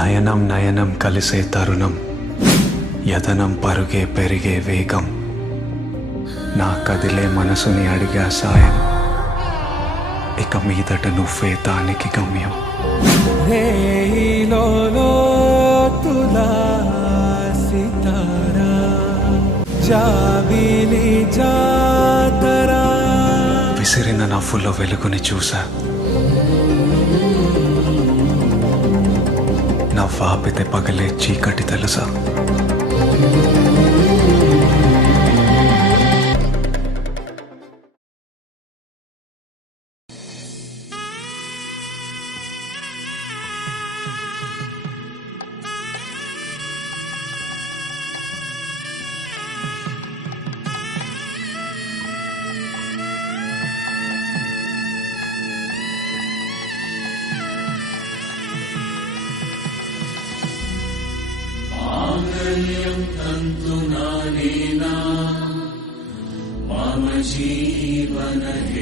నయనం నయనం కలిసే తరుణం, యతనం పరుగే పెరిగే వేగం, నా కదిలే మనసుని అడిగా సాయం, ఇక మీదట నువ్వే దానికి గమ్యం. విసిరిన నవ్వుల్లో వెలుగుని చూసా, నవ్వాపితే పగలే చీకటి తెలుసా. तन्तुनानेना मम जीवनहेतुना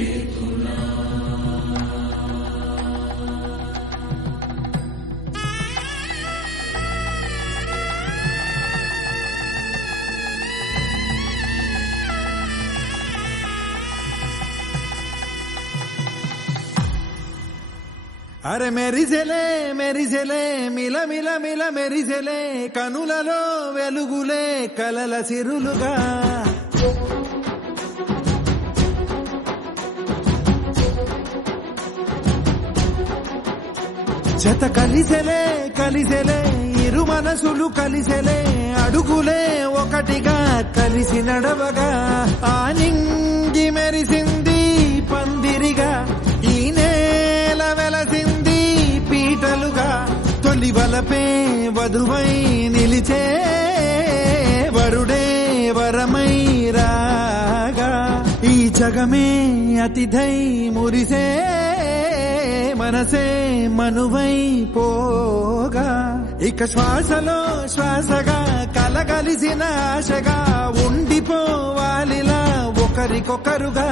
అరే మెరిసెలే మెరిసెలే మిల మిల మిల మెరిసెలే కనులలో వెలుగులే కలల సిరులుగా. జత కలిసెలే కలిసెలే ఇరు మనసులు కలిసెలే అడుగులే ఒకటిగా కలిసి నడవగా. ఆ నింగి మెరిసింది పందిరిగా, ఈ నేల వెలసింది పీటలుగా. తొలి వలపే వధువై నిలిచే వరుడే వరమై రాగా. ఈ జగమే అతిథై మురిసే మనసే మనువై పోగా. ఇక శ్వాసలో శ్వాసగా కలగలిసిన ఆశగా ఉండిపోవాలిలా ఒకరికొకరుగా.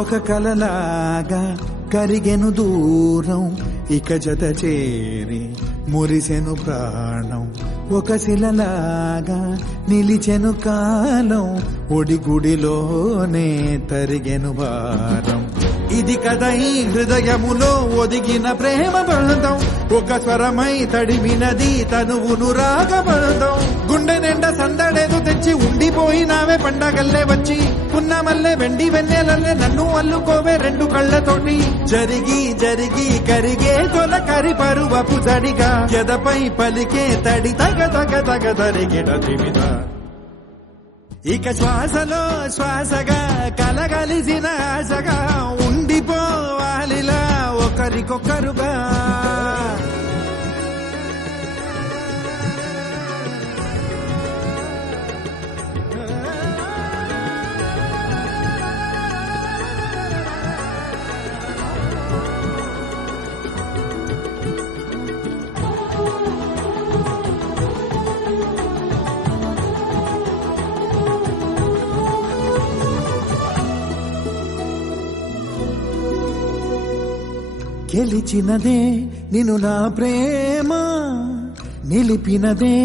ఒక కలలాగా కరిగెను దూరం, ఇక జత చేరి మురిసెను ప్రాణం. ఒక శిలలాగా నిలిచెను కాలం, ఒడిగుడిలోనే తరిగెను భారం. ఇది కదా ఈ హృదయములో ఒదిగిన ప్రేమ బంధం, ఒక స్వరమై తడివినది తనువును రాగబంధం. గుండె నిండా సందడేదు తెచ్చి ఉండిపోయినావే పండగల్లే వచ్చి. పున్నమల్లే వెండి వెన్నెలల్లే నన్ను అల్లుకోవే రెండు కళ్ళతోటి. జరిగి జరిగి కరిగే తొలకరి పరువపు జడిగా, ఎదపై పలికే తడి తగ తగ తగ తరిగిన త్రిమిద. ఇక శ్వాసలో శ్వాసగా కలగలిసిన ఆశగా ఉండిపోవాలిలా ఒకరికొకరుగా. గెలిచినదే నిన్ను నా ప్రేమ, నిలిపినదే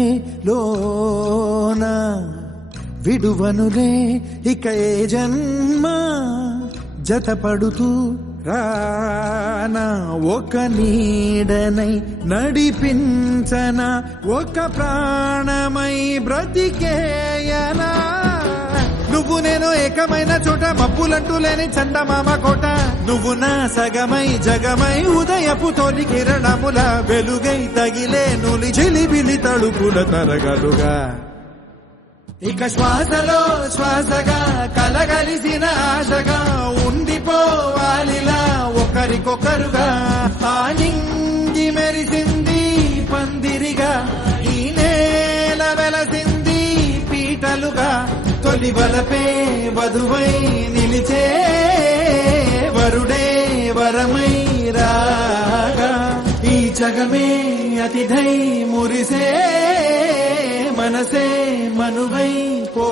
లోన. విడువనులే ఇక ఏ జన్మ, జతపడుతూ రానా. ఒక నీడనై నడిపించన, ఒక ప్రాణమై బ్రతికేయనా. నువ్వు నేను ఏకమైన చోట మబ్బులంటూ లేని చందమామ కోట. నువ్వు నా సగమై జగమై ఉదయపు తొలి కిరణముల వెలుగై తగిలే నులి చిలిబిలి తడుపుల తరగలుగా. ఇక శ్వాసలో శ్వాసగా కలగలిసిన ఆశగా ఉండిపోవాలిలా ఒకరికొకరుగా. ఆ నింగి మెరిసింది పందిరిగా, ఈ జంటలుగా తొలి వలపే వధువై నిలిచే వరుడే వరమై రాగా ఈ జగమే అతిథై మురిసే మనసే మనువై పో